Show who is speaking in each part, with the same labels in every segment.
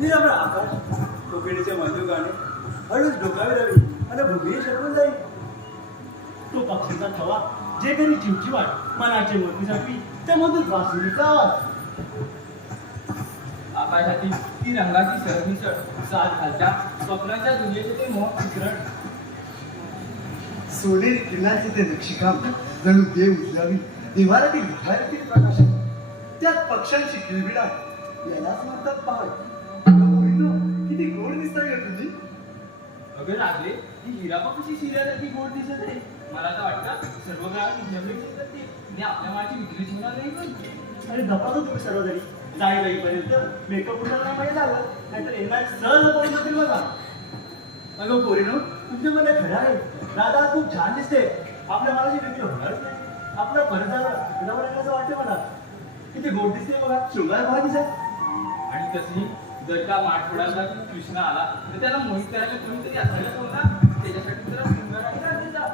Speaker 1: निरभ्र आकाश कोकिळीचे मधुर गाणे हळूच डोकावी रवी आणि भूमी शकून जाईल
Speaker 2: तो पक्षीचा थवा जे कधी चिवचिवाट मनाचे मोती सापी त्या मधून बासुरीचा आवाज.
Speaker 3: आकाशातील ती रंगाची सरमिसळ साथ घालत्या स्वप्नाच्या दुनियेचे ते मोह चित्रण.
Speaker 1: सोनेरी किल्ल्याचे ते नक्षीकाम जणू देव उजलावी देवारातील घरातील प्रकाश त्यात पक्ष्यांची किलबिडा यालाच म्हणतात मोहिनो, किती गोड दिसताय गं तुझी.
Speaker 3: अगं लागले ही हिरापा कशी शिऱ्यासारखी गोड दिसत आहे? मला तर वाटतं सर्व काळात तुझ्याकडे करते मी आपल्या माची विक्रीच होणार नाही पण
Speaker 2: आणि दपातो तुम्ही सर्वजणी. जाई जाईपर्यंत मेकअप कुठला नाही माहिती झालं नाहीतर येणार सहज पळून जातील बघा.
Speaker 1: अगं पोरीनो
Speaker 2: तुमचे मला खरं आहे. दादा खूप छान दिसते आपल्या मनाची विक्री होणारच नाही. आपलं परत झालं तुला वाटते मला. किती गोड दिसते बघा. शृंगार बघा दिसत.
Speaker 3: तशी जर का माठवड्याचा कृष्ण आला तर त्याला मोहित करायला कोणीतरी असायला कोण ना त्याच्यासाठी जरा सुंदर आणि गरजेचा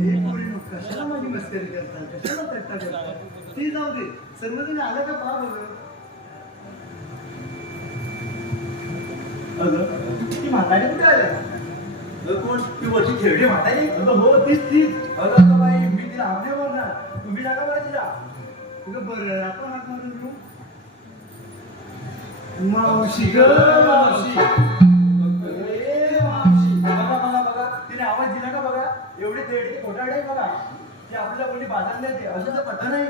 Speaker 1: हे पोरीनो कशाला माझी मस्करी करतात कशाला करता ते जाऊ दे. सर्वजण आलं का पहा बघ
Speaker 2: अगं ती म्हातारी कुठे आल्या
Speaker 1: कोण? ती वरची खेळडी म्हातारी?
Speaker 2: अगं हो तीच तीच.
Speaker 1: अगं बाई मी तिला आपल्या बोलणार तुम्ही सांगा बरं तिला. अगं बरं आपण हात मारून घेऊ. मावशी ग मावशी. ए, मावशी. बघा बघा बघा तिने आवाज दिला का बघा? एवढे तेडे खोटाडे बघा. ते आपल्याला कोणी बाजारले ते. असं तर पता नाही